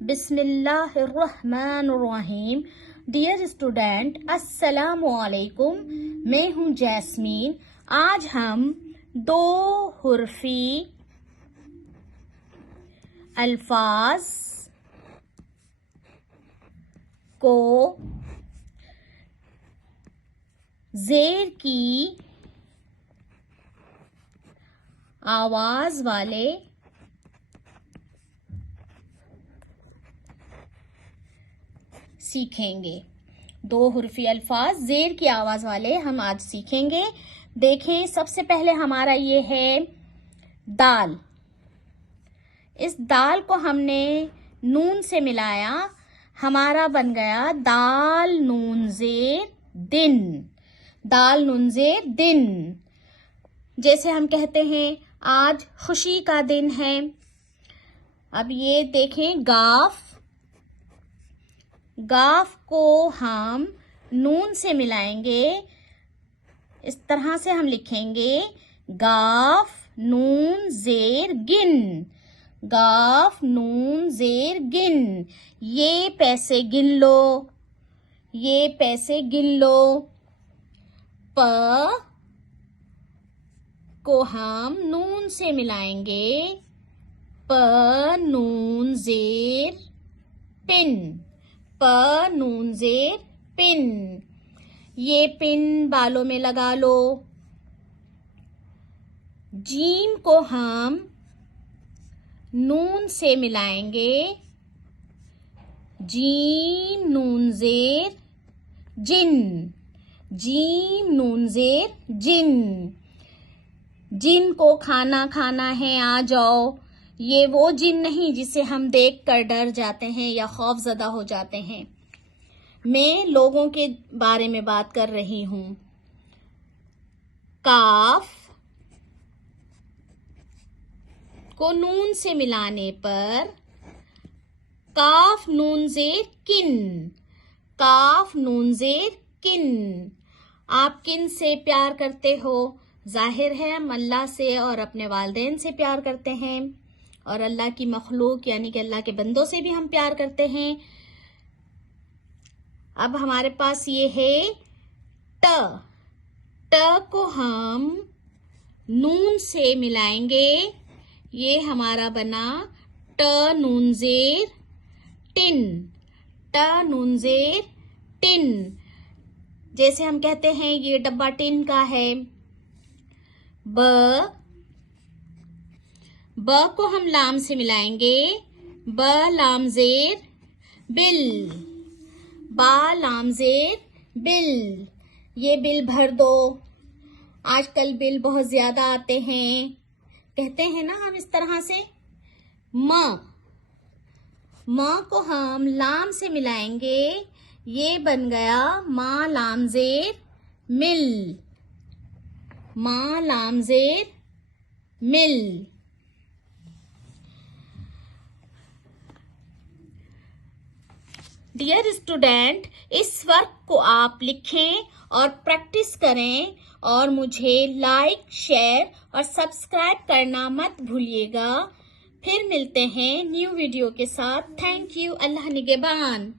بسم اللہ الرحمن الرحیم. ڈیئر اسٹوڈینٹ، السلام علیکم. میں ہوں جیسمین. آج ہم دو حرفی الفاظ کو زیر کی آواز والے سیکھیں گے. دو حرفی الفاظ زیر کی آواز والے ہم آج سیکھیں گے. دیکھیں، سب سے پہلے ہمارا یہ ہے دال. اس دال کو ہم نے نون سے ملایا، ہمارا بن گیا دال نون زیر دن. دال نون زیر دن. جیسے ہم کہتے ہیں آج خوشی کا دن ہے. اب یہ دیکھیں گاف. گاف کو ہم نون سے ملائیں گے. اس طرح سے ہم لکھیں گے گاف نون زیر گن. گاف نون زیر گن. یہ پیسے گن لو. یہ پیسے گن لو. پ کو ہم نون سے ملائیں گے. پ نون زیر پن. پ نون زیر پن. یہ پن بالوں میں لگا لو. جیم کو ہم نون سے ملائیں گے. جیم نون زیر جن. جیم نون زیر جن. جن کو کھانا کھانا ہے، آ جاؤ. یہ وہ جن نہیں جسے ہم دیکھ کر ڈر جاتے ہیں یا خوف زدہ ہو جاتے ہیں. میں لوگوں کے بارے میں بات کر رہی ہوں. کاف کو نون سے ملانے پر کاف نون زیر کن. کاف نون زیر کن. آپ کن سے پیار کرتے ہو؟ ظاہر ہے ہم اللہ سے اور اپنے والدین سے پیار کرتے ہیں، اور اللہ کی مخلوق یعنی کہ اللہ کے بندوں سے بھی ہم پیار کرتے ہیں. اب ہمارے پاس یہ ہے ٹ. ٹ کو ہم نون سے ملائیں گے. یہ ہمارا بنا ٹ نون زیر ٹن. ٹ نون زیر ٹن. جیسے ہم کہتے ہیں یہ ڈبہ ٹن کا ہے. ب. ب کو ہم لام سے ملائیں گے. ب لام زیر بل. با لام زیر بل. یہ بل بھر دو. آج کل بل بہت زیادہ آتے ہیں. کہتے ہیں نا ہم اس طرح سے. م. م کو ہم لام سے ملائیں گے. یہ بن گیا ما لام زیر مل. ما لام زیر مل. ڈیئر اسٹوڈینٹ، اس ورک کو آپ لکھیں اور پریکٹس کریں، اور مجھے لائک، شیئر اور سبسکرائب کرنا مت بھولیے گا. پھر ملتے ہیں نیو ویڈیو کے ساتھ. Thank you. اللہ نگہبان.